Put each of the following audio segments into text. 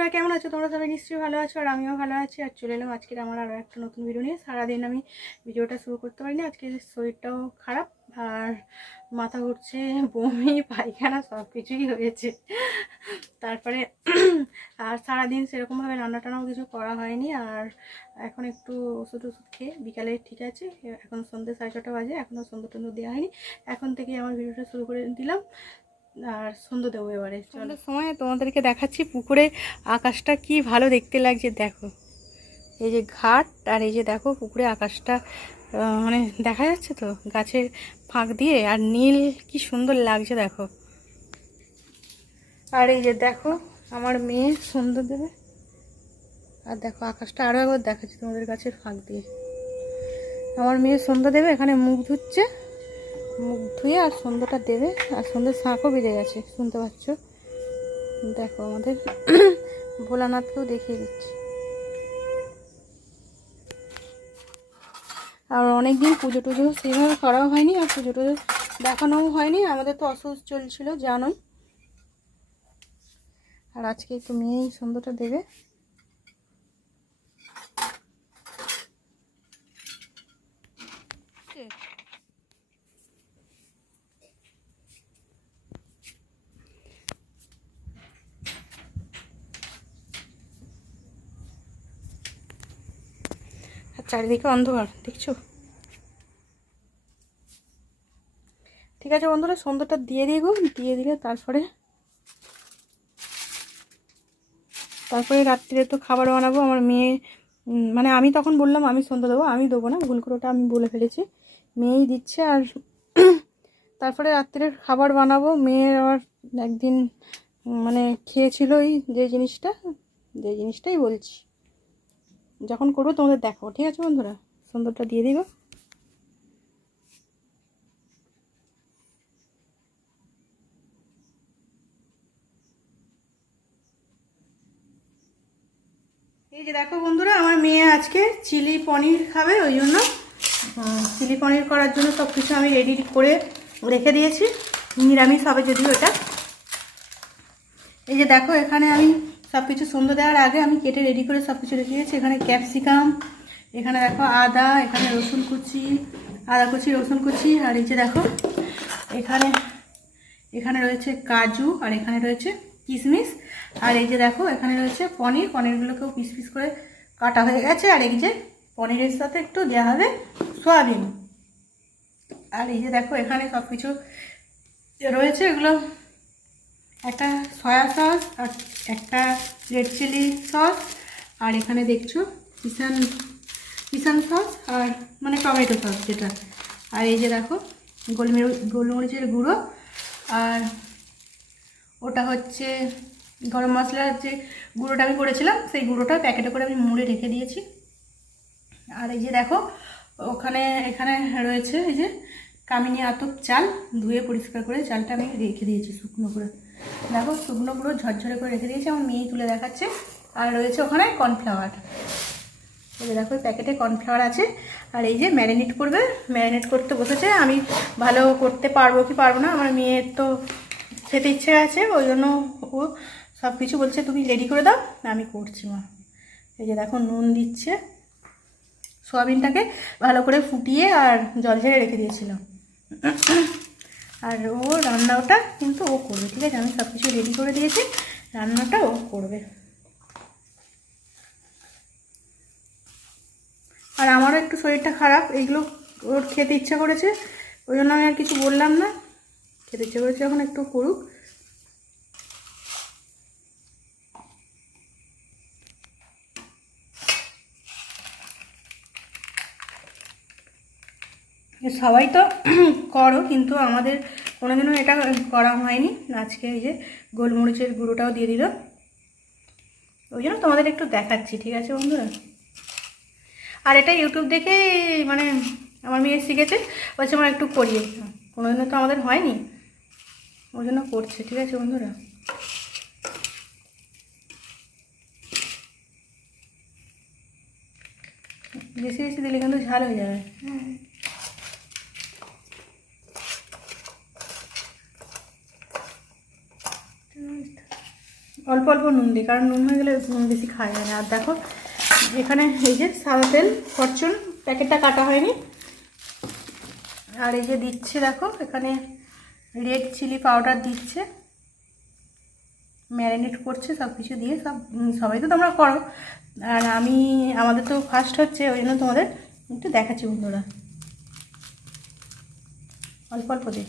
বন্ধুরা, কেমন আছো তোমরা? সবাই নিশ্চয়ই ভালো আছো, আর আমিও ভালো আছি। আর চলে এলাম আজকে আমার আরও একটা নতুন ভিডিও নিয়ে। সারাদিন আমি ভিডিওটা শুরু করতে পারিনি, আজকে শরীরটাও খারাপ, আর মাথা ঘুরছে, বমি, পায়খানা সব কিছুই হয়েছে। তারপরে আর সারাদিন সেরকমভাবে রান্না টান্নাও কিছু করা হয়নি। আর এখন একটু ওষুধ খেয়ে বিকালে ঠিক আছে। এখন সন্ধ্যে 6:30 বাজে, এখনও সন্ধ্যে টন্ধ্যে দেওয়া হয়নি। এখন থেকে আমার ভিডিওটা শুরু করে দিলাম, আর সন্ধ্যে দেবো। এবারে সন্ধ্যের সময় তোমাদেরকে দেখাচ্ছি পুকুরে আকাশটা কি ভালো দেখতে লাগছে। দেখো এই যে ঘাট, আর এই যে দেখো পুকুরে আকাশটা মানে দেখা যাচ্ছে তো গাছের ফাঁক দিয়ে, আর নীল কি সুন্দর লাগছে দেখো। আর এই যে দেখো আমার মেয়ে সন্ধ্যে দেবে, আর দেখো আকাশটা আরও একবার দেখাচ্ছি তোমাদের গাছের ফাঁক দিয়ে। আমার মেয়ে সন্ধ্যা দেবে, এখানে মুখ ধুচ্ছে, মুখ ধুয়ে আর সন্ধ্যাটা দেবে। আর সন্ধ্যের শাঁখও বেজে গেছে, শুনতে পাচ্ছ। দেখো আমাদের ভোলানাথকেও দেখিয়ে দিচ্ছি। আর অনেকদিন পুজো টুজো সেইভাবে করাও হয়নি, আর পুজো টুজো দেখানোও হয়নি। আমাদের তো অসুস্থ চলছিল জানোই। আর আজকে একটু মেয়েই সন্ধ্যাটা দেবে। আর চারিদিকে অন্ধকার দেখছো। ঠিক আছে বন্ধুরা, সন্ধ্যাটা দিয়ে দিই গো, দিয়ে দিলে তারপরে রাত্রিরে তো খাবার বানাবো। আমার মেয়ে মানে আমি তখন বললাম আমি সন্ধ্যা দেবো, আমি দেবো না, ভুল করে ওটা আমি বলে ফেলেছি, মেয়েই দিচ্ছে। আর তারপরে রাত্রিরের খাবার বানাবো। মেয়ের আবার একদিন মানে খেয়েছিল ওই যে জিনিসটাই বলছি, যখন করবো তোমাদের দেখাবো। ঠিক আছে বন্ধুরা, সন্ধ্যাটা দিয়ে দিবা। এই যে দেখো বন্ধুরা, আমার মেয়ে আজকে চিলি পনির খাবে, ওই জন্য চিলি পনির করার জন্য সব কিছু আমি রেডি করে রেখে দিয়েছি। নিরামিষ হবে যদিও এটা। এই যে দেখো এখানে আমি সব কিছু সন্ধ্যা দেওয়ার আগে আমি কেটে রেডি করে সব কিছু রেখে দিয়েছি। এখানে ক্যাপসিকাম, এখানে দেখো আদা, এখানে রসুন কুচি, আদা কুচি, রসুন কুচি। আর এই যে দেখো এখানে রয়েছে কাজু, আর এখানে রয়েছে কিশমিশ। আর এই যে দেখো এখানে রয়েছে পনিরগুলোকেও পিস পিস করে কাটা হয়ে গেছে। আর এই যে পনিরের সাথে একটু দেওয়া হবে সয়াবিন। আর এই যে দেখো এখানে সব কিছু রয়েছে, এগুলো একটা সয়া সস, আর একটা রেড চিলি সস, আর এখানে দেখছো কিষান সস, আর মানে টমেটো সস যেটা। আর এই যে দেখো গোলমরিচের গুঁড়ো, আর ওটা হচ্ছে গরম মশলার যে গুঁড়োটা আমি করেছিলাম, সেই গুঁড়োটা প্যাকেটে করে আমি মুড়ে রেখে দিয়েছি। আর এই যে দেখো এখানে রয়েছে এই যে কামিনী আতপ চাল, ধুয়ে পরিষ্কার করে চালটা আমি রেখে দিয়েছি শুকনো করে। দেখো শুকনো গুঁড়ো ঝরঝরে করে রেখে দিয়েছি, আমার মেয়ে তুলে দেখাচ্ছে। আর রয়েছে ওখানে কর্নফ্লাওয়ার, এই যে দেখো প্যাকেটে কর্নফ্লাওয়ার আছে। আর এই যে ম্যারিনেট করতে বসেছে। আমি ভালো করতে পারবো কি পারবো না, আমার মেয়ের তো খেতে ইচ্ছে আছে, ওই জন্য ও সব কিছু বলছে তুমি রেডি করে দাও, আমি করছি মা। এই যে দেখো নুন দিচ্ছে, সোয়াবিনটাকে ভালো করে ফুটিয়ে আর জল ঝেড়ে রেখে দিয়েছিলাম। আর ও রান্নাটা কিন্তু ও করবে, ঠিক আছে? আমি সব কিছু রেডি করে দিয়েছি, রান্নাটা ও করবে। আর আমারও একটু শরীরটা খারাপ, এইগুলো ওর খেতে ইচ্ছা করেছে, ওই জন্য আমি আর কিছু বললাম না। খেতে ইচ্ছা করেছে এখন একটু করুক। সবাই তো করো, কিন্তু আমাদের কোনোদিনও এটা করা হয়নি। আজকে এই যে গোলমরিচের গুঁড়োটাও দিয়ে দিল, ওই জন্য তোমাদের একটু দেখাচ্ছি। ঠিক আছে বন্ধুরা, আর এটা ইউটিউব দেখে মানে আমার মেয়ে শিখেছে, বলছে আমার একটু করিয়ে, কোনোদিনও তো আমাদের হয়নি, ওই জন্য করছে। ঠিক আছে বন্ধুরা, বেশি বেশি দিলে কিন্তু ঝাল হয়ে যাবে। অল্প অল্প নুন দিই, কারণ নুন হয়ে গেলে নুন বেশি খাওয়া যায় না। আর দেখো এখানে এই যে সাদা তেল ফরচুন প্যাকেটটা কাটা হয়নি। আর এই যে দিচ্ছে দেখো এখানে রেড চিলি পাউডার দিচ্ছে, ম্যারিনেট করছে সব কিছু দিয়ে। সবাই তো তোমরা করো, আর আমাদের তো ফার্স্ট হচ্ছে, ওই জন্য তোমাদের একটু দেখাচ্ছি বন্ধুরা। অল্প অল্প দিই।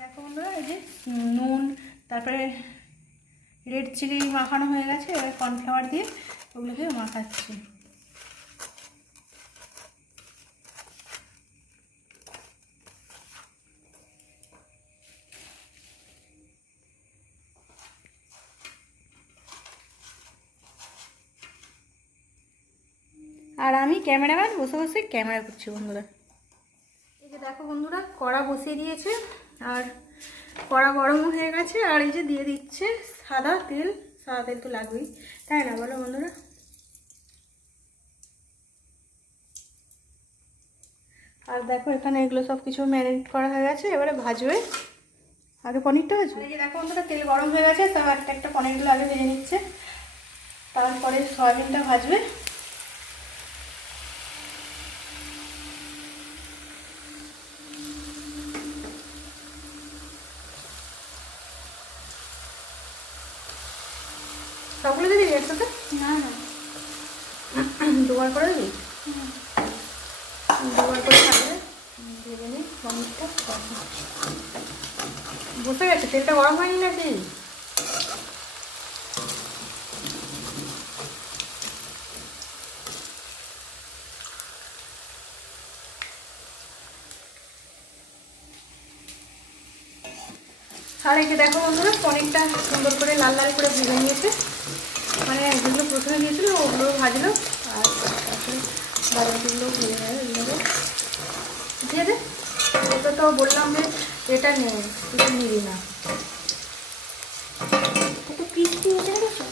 দেখো বন্ধুরা এই যে নুন, তারপরে রেড চিলি মাখানো হয়ে গেছে, এবার কর্নফ্লাওয়ার দিয়ে ওগুলোকে মাখাচ্ছি। আর আমি ক্যামেরাম্যান বসে বসে ক্যামেরা করছি বন্ধুরা। এই যে দেখো বন্ধুরা কড়া বসিয়ে দিয়েছে, আর কড়া গরম হয়ে গেছে। আর এই যে দিয়ে দিচ্ছে সাদা তেল। সাদা তেল তো লাগবেই, তাই না বলো বন্ধুরা? আর দেখো এখানে এগুলো সব কিছু ম্যারিনেট করা হয়ে গেছে, এবারে ভাজবে। আগে পনিরটা ভাজবে। এই যে দেখো বন্ধুরা তেল গরম হয়ে গেছে, সব একটা একটা পনিরগুলো আগে ভেজে নিচ্ছে, তারপরে সয়াবিনটা ভাজবে। সবগুলো দিবি একসাথে? না না, দুবার করে দিবি। দুবার করে থাকবে, ভেজে নিই পনিরটা। বসে গেছে, তেলটা গরম হয়নি নাকি? আর এই যে দেখো বন্ধুরা পনিরটা সুন্দর করে লাল লাল করে ভেজে নিয়েছে, মানে যেগুলো প্রথমে দিয়েছিল ওগুলো ভাজলো, আর তারপরে বাদামগুলো ভেজে নেবে। এগুলো দিয়ে দে। ওটা তো বললাম যে এটা নেই, এটা নিবি না। একটু ক্রিস্পি হয়ে গেছে।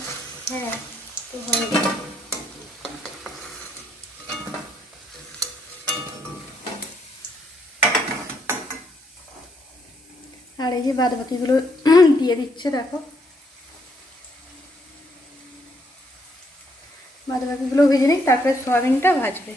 হ্যাঁ তো হয়ে গেছে। আর এই যে বাদ বাকিগুলো দিয়ে দিচ্ছে দেখো, বাদ বাকিগুলো ভেজে নিই, তারপরে সয়াবিনটা ভাজবে।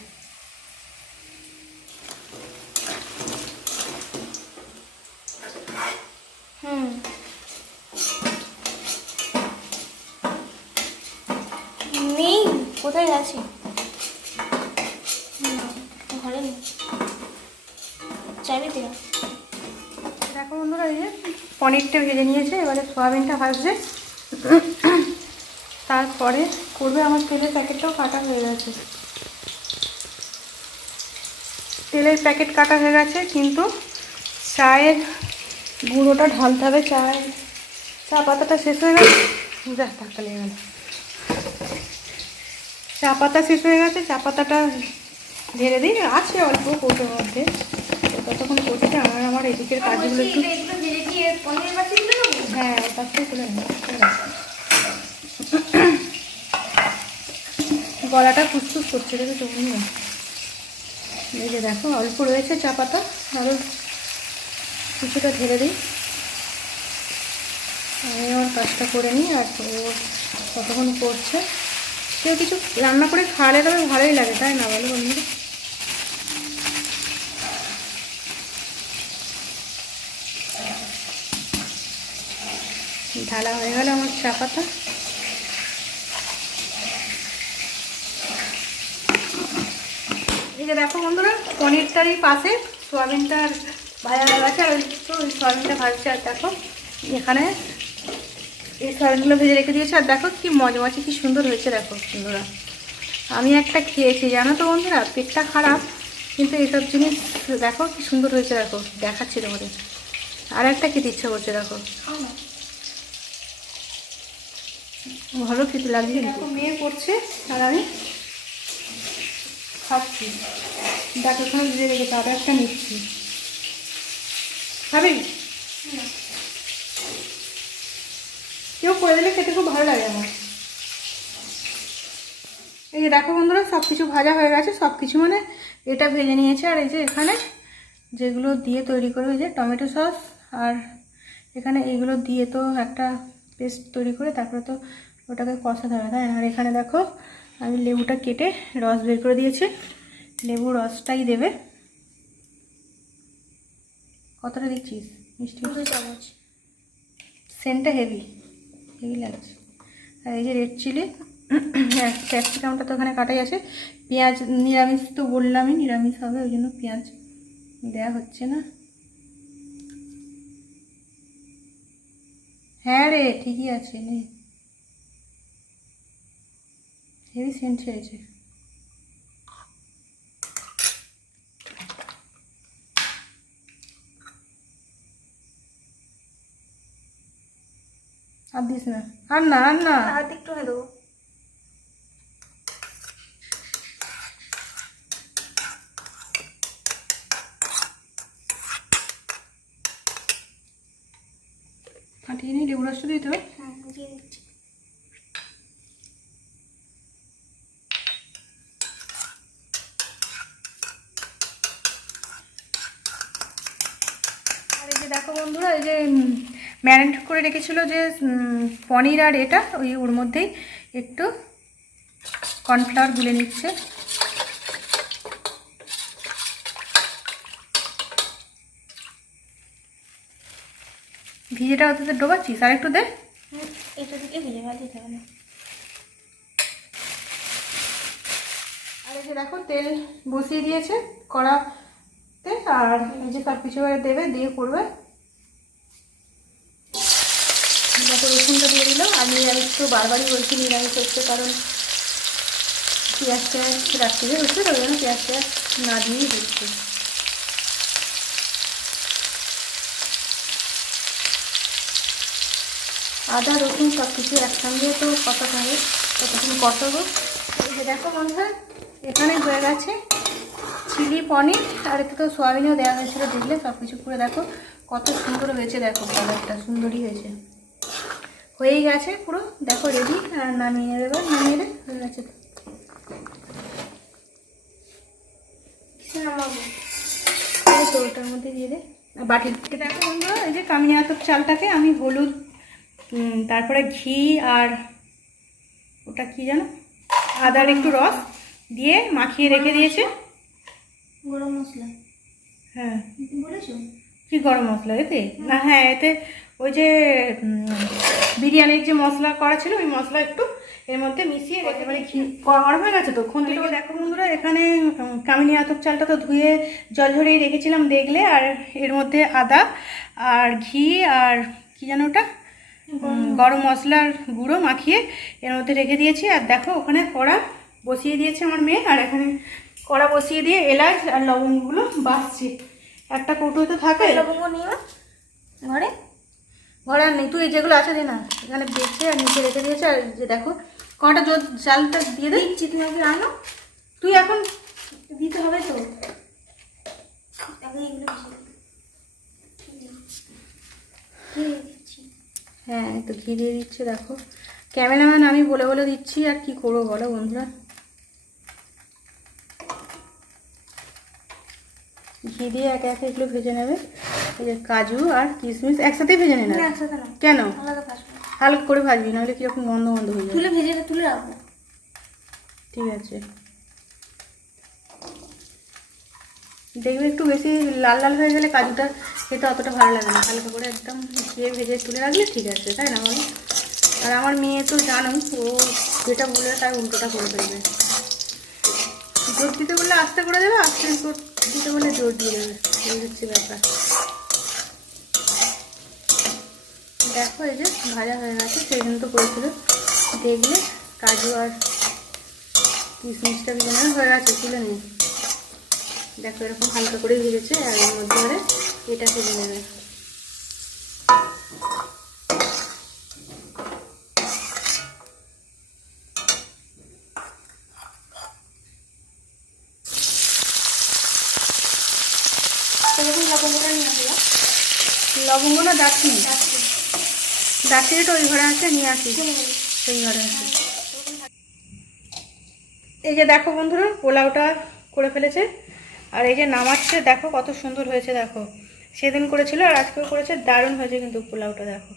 নেই, কোথায় আছি? ঘরে নেই, চাবি দিও। দেখো বন্ধুরা এই যে পনিরটা ভেজে নিয়েছে, এবারে সয়াবিনটা ভাজবে, তারপরে করবে। আমার তেলের প্যাকেটটাও কাটা হয়ে গেছে, তেলের প্যাকেট কাটা হয়ে গেছে, কিন্তু চায়ের গুঁড়োটা ঢালতে হবে। চা পাতাটা শেষ হয়ে গেছে, যা ধাক্কা লেগে গেল। চা পাতা শেষ হয়ে গেছে, চা পাতাটা ঢেলে দিই। আছে অল্প কৌটোর মধ্যে, ততক্ষণ করছে। আমার এদিকের কাজগুলো একটু, হ্যাঁ তার থেকে তুলে নেব। গলাটা ফুসফুস করছে, দেখেছো বন্ধুরা? এই যে দেখো অল্প রয়েছে চা পাতা, আরও কিছুটা ঢেলে দিই। আমি আমার কাজটা করে নিই, আর ও কতক্ষণ করছে। কেউ কিছু রান্না করে খাওয়ালে তবে ভালোই লাগে, তাই না বলো বন্ধুরা? ঢালা হয়ে গেল আমার চা পাতা। এই যে দেখো বন্ধুরা পনিরটারই পাশে সোয়াবিনটার ভাজা হয়ে গেছে, আর ওই সোয়াবিনটা ভাজছে। আর দেখো এখানে এই সোয়াবিনগুলো ভেজে রেখে দিয়েছে, আর দেখো কি মজমচে কি সুন্দর হয়েছে। দেখো বন্ধুরা আমি একটা খেয়েছি জানো তো বন্ধুরা, পেটটা খারাপ, কিন্তু এইসব জিনিস দেখো কি সুন্দর হয়েছে। দেখো দেখাচ্ছি তোমাদের, আর একটা খেতে ইচ্ছা করছে। দেখো ভালো খেতে লাগছে। দেখো মেয়ে করছে আর আমি খাচ্ছি। দেখো ওখানে দিয়ে রেখেছে, আরও একটা নিচ্ছি। খাবি? কেউ করে দিলে খেতে খুব ভালো লাগে আমার। এই যে দেখো বন্ধুরা সব কিছু ভাজা হয়ে গেছে, সব কিছু মানে এটা ভেজে নিয়েছে। আর এই যে এখানে যেগুলো দিয়ে তৈরি করে, ওই যে টমেটো সস আর এখানে এইগুলো দিয়ে তো একটা পেস্ট তৈরি করে তারপরে তো ওটাকে কষাতে হবে, তাই না? আর এখানে দেখো আমি লেবুটা কেটে রস বের করে দিয়েছি, লেবু রসটাই দেবে। কতটা দিচ্ছিস মিষ্টি? 2 চামচ। সেন্টটা হেভি হেভি লাগছে। আর এই যে রেড চিলি, হ্যাঁ ক্যাপসিকামটা তো ওখানে কাটাই আছে। পেঁয়াজ নিরামিষ তো বললামই, নিরামিষ হবে ওই জন্য পেঁয়াজ দেওয়া হচ্ছে না। হ্যাঁ রে ঠিকই আছে, নে হেভি সেন্ট ছেড়েছে। আর দিস না, আর না, আর না। আর একটু দেবো। ফাটিয়ে নিই, লেবু রসটা দিতে হবে। হ্যাঁ দিয়ে দিচ্ছি। আর এই যে দেখো বন্ধুরা, এই যে ম্যারিনেট করে রেখেছিল যে পনির আর এটা, ওই ওর মধ্যেই একটু কর্নফ্লাওয়ার গুলে নিচ্ছে। ভিজেটা ওতে ডোবাচ্ছিস, আর একটু দে। এটা দিকে ভিজে ভাত দিতে হবে না। আর এই যে দেখো তেল বসিয়ে দিয়েছে কড়াতে, আর এই যে সব কিছু দেবে, দিয়ে করবে। দেখো রসুনটা দিয়ে দিল। আর নিরামিষ তো বারবারই বলছি নিরামিষ হচ্ছে, কারণ পেঁয়াজটা রাত্রিরে হচ্ছে, ওই জন্য পেঁয়াজটা না দিয়েই হচ্ছে। আদা রসুন সব কিছু একসঙ্গে তো কষাতে হবে, ততক্ষণ কষাবো। এই যে দেখো বন্ধুরা, এখানে হয়ে গেছে চিলি পনির, আর একটু তো সয়াবিনও দেওয়া হয়েছিলো, দেখলে সব কিছু করে দেখো কত সুন্দর হয়েছে। দেখো কালারটা সুন্দরই হয়েছে, হয়েই গেছে পুরো। দেখো রেডি, আর নামিয়ে দেবো, নামিয়ে দে, হয়ে গেছে। তো ওটার মধ্যে দিয়ে দে বাটি। দেখো বন্ধুরা, এই যে কামিয়া আতপ চালটাকে আমি হলুদ, তারপরে ঘি আর ওটা কি জানো, আদার একটু রস দিয়ে মাখিয়ে রেখে দিয়েছে। গরম মশলা। হ্যাঁ বলেছো কি গরম মশলা এতে? না হ্যাঁ এতে ওই যে বিরিয়ানির যে মশলা করা ছিল, ওই মশলা একটু এর মধ্যে মিশিয়ে একেবারে ঘি গরম হয়ে গেছে তো খুন্তিটা। দেখো বন্ধুরা, এখানে কামিনী আতপ চালটা তো ধুয়ে জল ঝরিয়ে রেখেছিলাম দেখলে, আর এর মধ্যে আদা আর ঘি আর কি জানো ওটা গরম মশলার গুঁড়ো মাখিয়ে এর মধ্যে রেখে দিয়েছি। আর দেখো ওখানে কড়া বসিয়ে দিয়েছে আমার মেয়ে, আর এখানে কড়া বসিয়ে দিয়ে এলাচ আর লবঙ্গগুলো বাছছি। একটা কৌটোতে থাকে লবঙ্গ নিয়ে ঘরে। ঘরে আর নেই, তুই যেগুলো আছে দে না, এখানে বেছে আর নিচে রেখে দিয়েছে। আর যে দেখো কটা চালটা দিয়ে দে। দিচ্ছি, তুমি আগে আনো। তুই এখন দিতে হবে তো, আগে এগুলো দিয়ে দিচ্ছি। হ্যাঁ তো ঘি দিয়ে দিচ্ছে। দেখো ক্যামেরাম্যান আমি বলে বলে দিচ্ছি, আর কি করবো বলো বন্ধুরা। ঘি দিয়ে একে একে এগুলো ভেজে নেবে। এই যে কাজু আর কিশমিশ একসাথেই ভেজে নেবে। না একসাথে না, কেন? আলাদা ভাজবো। হালকা করে ভাজবি, নাহলে কিরকম গন্ধ গন্ধ হয়ে যাবে। তুলে ভেজে তুলে রাখবো। ঠিক আছে, দেখবে একটু বেশি লাল লাল হয়ে গেলে কাজুটা খেতে অতটা ভালো লাগে না। হালকা করে একদম ভেজে ভেজে তুলে রাখলে ঠিক আছে, তাই না বলো? আর আমার মেয়ে তো জানো, ও যেটা বলে তার উল্টোটা করে ফেলবে। জোর দিতে বললে আস্তে করে দেবে, আস্তে দিতে বললে জোর দিয়ে দেবে, এই হচ্ছে ব্যাপার। দেখো এই যে ভাজা হয়ে গেছে, সেই জন্য তো করেছিল। দেখলে কাজু আর কিশমিশটা ভেজে হয়ে গেছে, তুলে নিই। দেখো এরকম হালকা করে ভেজেছে, আর এর মধ্যে ধরে এটা ভেজে নেবে। লবঙ্গটা নিয়ে আসলাম। লবঙ্গ না দারচিনি? দারচিনিটা ওই ঘরে আছে, নিয়ে আসি, সেই ঘরে আছে। এই যে দেখো বন্ধুরা, পোলাওটা করে ফেলেছে। আর এই যে নামাচ্ছে, দেখো কত সুন্দর হয়েছে, দেখো সেদিন করেছিল আর আজকেও করেছে, দারুণ হয়েছে কিন্তু পোলাওটা দেখো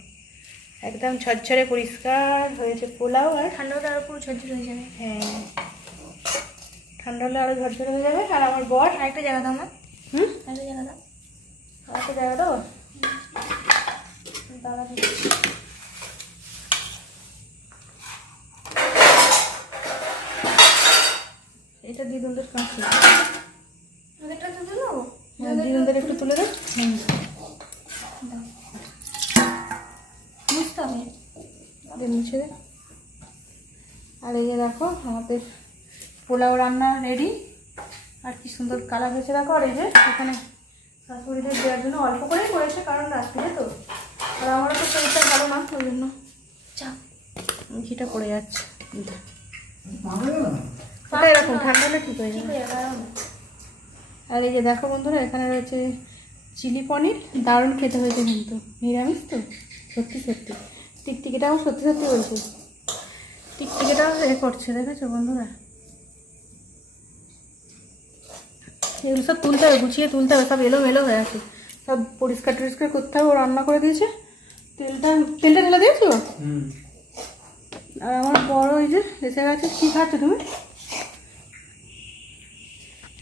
একদম ঝরঝরে পরিষ্কার হয়েছে পোলাও। আর ঠান্ডা হলে আরো পুরো ঝরঝরে হয়ে যাবে। হ্যাঁ, ঠান্ডা হলে আরো ঝরঝরে হয়ে যাবে। আর আমার বর আরেকটা জায়গা দাও আমার, আরেকটা জায়গা দাও, আরেকটা জায়গা দেবো, দাঁড়া দিচ্ছি। এটা দিদুনদের কাছে, ওদেরটা তো দিলো, দিদুনদের একটু তুলে দাও। দাও বুঝতে হবে। মুছে দে। আর এই যে দেখো আমাদের পোলাও রান্না রেডি। আর কি সুন্দর কালার হয়েছে দেখো। আর এই যে এখানে শাশুড়িদের দেওয়ার জন্য অল্প করেই করেছে, কারণ রাত্রিরে তো, আর আমারও তো শরীরটা ভালো না, ওই জন্য চাপ ঘিটা পড়ে যাচ্ছে। ওটা এরকম ঠান্ডা হলে ঠিক হয়ে যাবে। আর এই যে দেখো বন্ধুরা, এখানে রয়েছে চিলি পনির, দারুণ খেতে হয়েছে কিন্তু, নিরামিষ তো, সত্যি সত্যি। টিকটিকিটাও সত্যি সত্যি বলছে, টিকটিকিটাও করছে, দেখেছো বন্ধুরা। এগুলো সব তুলতে হবে, গুছিয়ে তুলতে হবে, সব এলোমেলো হয়ে আছে, সব পরিষ্কার টরিষ্কার করতে হবে। ও রান্না করে দিয়েছে, তেলটা ঢেলে দিয়েছো। আর আমার বড় ওই যে এসে গেছে। কী খাচ্ছ তুমি?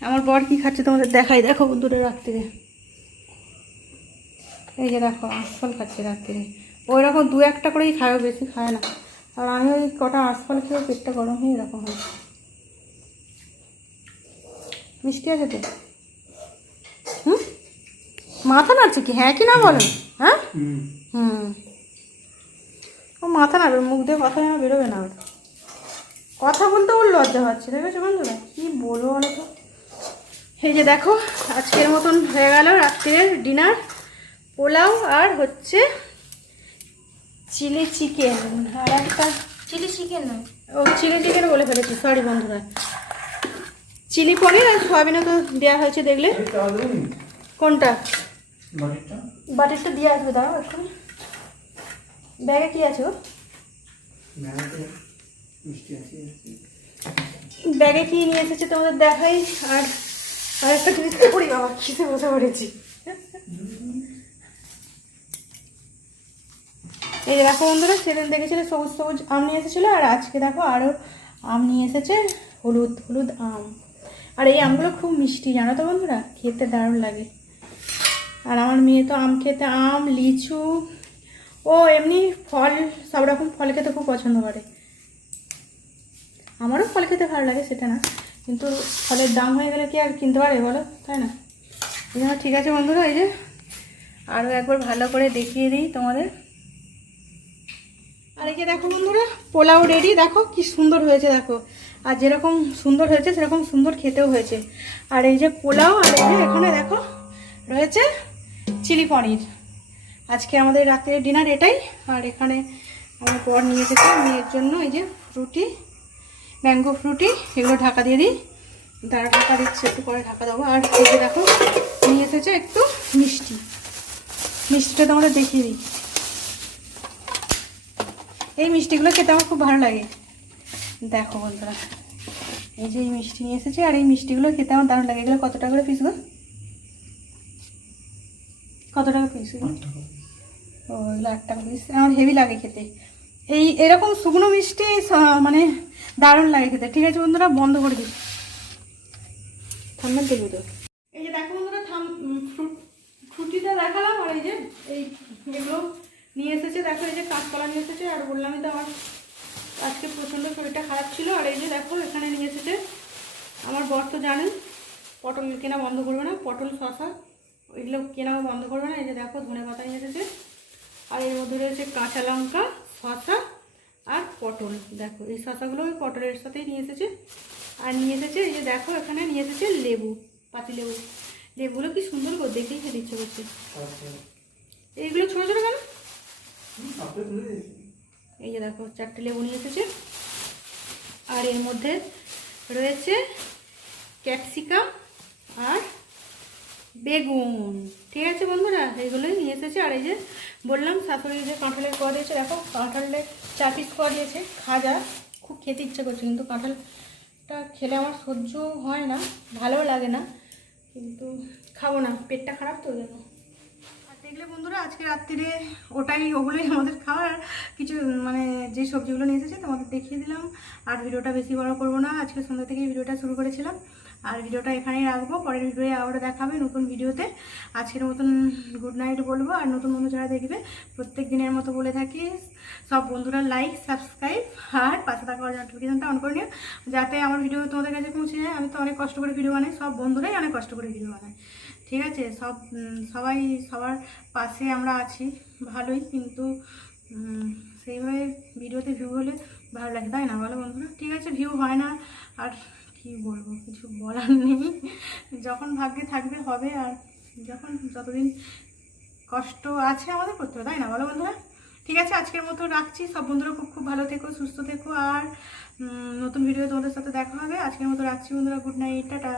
আমার বর কি খাচ্ছে তোমাদের দেখাই, দেখো দূরে রাত্রিরে। এই যে দেখো আঁশফল খাচ্ছে রাত্রিরে, ওই রকম দু একটা করেই খায়, বেশি খায় না। আর আমি ওই কটা আঁশফল খেয়েও পেটটা গরম হয়ে এরকম হয়। মিষ্টি আছে তো? মাথা নাড়ছে কি? হ্যাঁ কি না বলো? হ্যাঁ ও মাথা নাড়বে, মুখ দিয়ে কথা যেন বেরোবে না। ওর কথা বলতে ওর লজ্জা হচ্ছে, দেখেছো বন্ধুরা, কি বলবো বলো তো। এই যে দেখো আজকের মতন হয়ে গেল রাত্রের ডিনার, পোলাও আর হচ্ছে চিলি চিকেন। আর একটা চিলি চিকেন নয়, ও চিলি চিকেন বলে ফেলেছি, সরি বন্ধুরা। চিলি পনির আর সোয়াবিনও তো দেওয়া হয়েছে দেখলে। কোনটা? বাটিরটা দিয়ে আসবে, দাঁড়াও এক্ষুনি। ব্যাগে কি আছে? ব্যাগে কি নিয়ে এসেছে তোমাদের দেখাই। আর একটা জিনিস পড়ি, বাবা কিসে বসে পড়েছি। এই যে দেখো বন্ধুরা, সেদিন দেখেছিলে সবুজ সবুজ আম নিয়ে এসেছিলো, আর আজকে দেখো আরও আম নিয়ে এসেছে, হলুদ হলুদ আম। আর এই আমগুলো খুব মিষ্টি জানো তো বন্ধুরা, খেতে দারুণ লাগে। আর আমার মেয়ে তো আম খেতে, আম লিচু, ও এমনি ফল, সব রকম ফল খেতে খুব পছন্দ করে। আমারও ফল খেতে ভালো লাগে, সেটা না, কিন্তু ফলের দাম হয়ে গেলে কি আর কিনতে পারে বলো, তাই না? এই জন্য ঠিক আছে বন্ধুরা, এই যে আরও একবার ভালো করে দেখিয়ে দিই তোমাদের। আর এই যে দেখো বন্ধুরা, পোলাও রেডি, দেখো কি সুন্দর হয়েছে দেখো। আর যেরকম সুন্দর হয়েছে সেরকম সুন্দর খেতেও হয়েছে। আর এই যে পোলাও, আর এই যে এখানে দেখো রয়েছে চিলি পনির। আজকে আমাদের রাতের ডিনার এটাই। আর এখানে আমার পর নিয়ে এসেছে মেয়ের জন্য এই যে ফ্রুটি, ম্যাঙ্গো ফ্রুটি, এগুলো ঢাকা দিয়ে দিই, তারা ঢাকা দিচ্ছে, একটু পরে ঢাকা দেবো। আর এই যে দেখো নিয়ে এসেছে একটু মিষ্টি, মিষ্টিটা তোমাদের দেখিয়ে দিই। এই মিষ্টিগুলো খেতে আমার খুব ভালো লাগে, দেখো বন্ধুরা, এই যে এই মিষ্টি নিয়ে এসেছে। আর এই মিষ্টিগুলো খেতে আমার দারুণ লাগে। এগুলো কত টাকা করে পিস গো? কত টাকা পিস? ও এগুলো 1 টাকা পিস। আমার হেভি লাগে খেতে, এই এরকম শুকনো মিষ্টি মানে দারুণ লাগে খেতে। ঠিক আছে বন্ধুরা, বন্ধ করে দিই, ঠান্ডা দেবো তো। এই যে দেখো বন্ধুরা, ফ্রুটিটা দেখালাম। আর এই যে এগুলো নিয়ে এসেছে, দেখো এই যে কাঁচকলা নিয়ে এসেছে। আর বললামই তো আমার আজকে প্রচণ্ড শরীরটা খারাপ ছিল। আর এই যে দেখো এখানে নিয়ে এসেছে আমার বর, তো জানেন পটল কেনা বন্ধ করবে না, পটল শশা এগুলো কেনাও বন্ধ করবে না। এই যে দেখো ধনে পাতা নিয়ে এসেছে। আর এর মধ্যে রয়েছে কাঁচা লঙ্কা, শশা আর পটল। দেখো এই শশাগুলো ওই পটলের সাথেই নিয়ে এসেছে। আর নিয়ে এসেছে এই যে দেখো এখানে নিয়ে এসেছে লেবু, পাতি লেবু। লেবুগুলো কি সুন্দর করে দেখেই খেতে ইচ্ছে করছে। এইগুলো ছোটো ছোটো কেন? এই যে দেখো 4টে লেবু নিয়ে এসেছে। আর এর মধ্যে রয়েছে ক্যাপসিকাম আর বেগুন। ঠিক আছে বন্ধুরা, এইগুলোই নিয়ে এসেছে। আর এই যে বললাম শাশুড়ি যে কাঁঠালের কোয়া দিয়েছে, দেখো কাঁঠালের 4 পিস কোয়া দিয়েছে। খাজা খুব খেতে ইচ্ছে করছে, কিন্তু কাঁঠালটা খেলে আমার সহ্য হয় না, ভালোও লাগে না, কিন্তু খাবো না, পেটটা খারাপ তো জন্য। আর দেখলে বন্ধুরা আজকে রাত্রিরে ওগুলোই আমাদের খাওয়ার। কিছু মানে যে সবজিগুলো নিয়ে এসেছে তোমাদের দেখিয়ে দিলাম। আর ভিডিওটা বেশি বড় করবো না, আজকে সন্ধ্যা থেকেই ভিডিওটা শুরু করেছিলাম। আর ভিডিওটা এখানেই রাখবো, পরের ভিডিওয়ে আবার দেখাবে নতুন ভিডিওতে। আজকের মতন গুড নাইট বলবো। আর নতুন বন্ধু যারা দেখবে প্রত্যেক দিনের মতো বলে থাকি, সব বন্ধুরা লাইক সাবস্ক্রাইব আর পাশে থাকা নোটিফিকেশনটা অন করে নিও, যাতে আমার ভিডিও তোমাদের কাছে পৌঁছে যায়। আমি তো অনেক কষ্ট করে ভিডিও বানাই, সব বন্ধুরাই অনেক কষ্ট করে ভিডিও বানায়, ঠিক আছে? সবাই সবার পাশে আমরা আছি ভালোই, কিন্তু সেইভাবে ভিডিওতে ভিউ হলে ভালো লাগে, তাই না বলো বন্ধুরা? ঠিক আছে, ভিউ হয় না, আর কি বলবো, কিছু বলার নেই। যখন ভাগ্যে থাকবে হবে, আর যতদিন কষ্ট আছে আমাদের করতে হবে, তাই না বলো বন্ধুরা? ঠিক আছে, আজকের মতো রাখছি। সব বন্ধুরা খুব খুব ভালো থেকো, সুস্থ থেকো, আর নতুন ভিডিও তোমাদের সাথে দেখা হবে। আজকের মতো রাখছি বন্ধুরা, গুড নাইট, টাটা।